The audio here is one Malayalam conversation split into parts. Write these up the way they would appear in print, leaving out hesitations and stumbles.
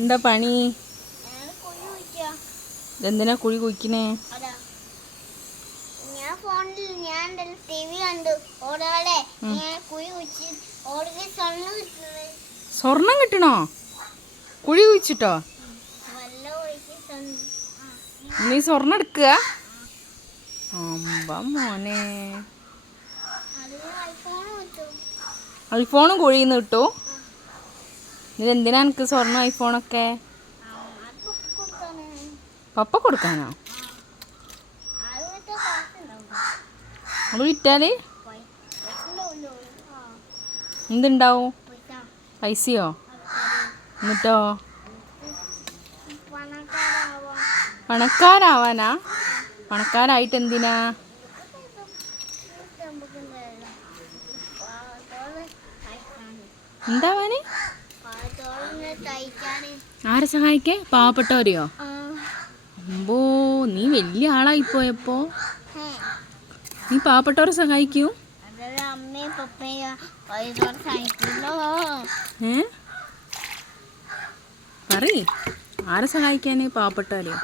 എന്താ പണി? എന്തിനാ കുഴി കുഴിക്കണേ? സ്വർണം കിട്ടണോ? കുഴി കുഴിച്ചിട്ടോ? നീ സ്വർണം എടുക്കുക? മോനെ, ഐഫോണും കുഴിന്ന് കിട്ടൂ? ഇതെന്തിനാ എനിക്ക് സ്വർണം ഐഫോണൊക്കെ? പപ്പ കൊടുക്കാനോ? അത് വിറ്റാല് എന്തുണ്ടാവും? പൈസയോ? എന്നിട്ടോ? പണക്കാരാവാനാ? പണക്കാരായിട്ട് എന്തിനാ? എന്താവാന്? ആരെ സഹായിക്കേ? പാവപ്പെട്ടവരെയോ? അമ്പോ, നീ വലിയ ആളായിപ്പോയപ്പോ. നീ പാവപ്പെട്ടവരെ സഹായിക്കൂ? പറയ്, ആരെ സഹായിക്കാന്? പാവപ്പെട്ടവരെയോ?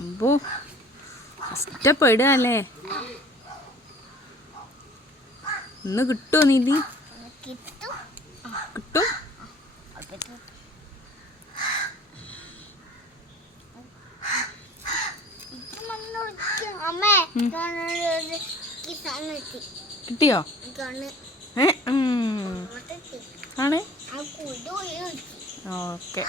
അമ്പോ, ഇഷ്ടപ്പെടുകയല്ലേ? ഇന്ന് കിട്ടുമോ നിധി? കിട്ടും. കിട്ടിയോ? ആണ്. ഓക്കെ.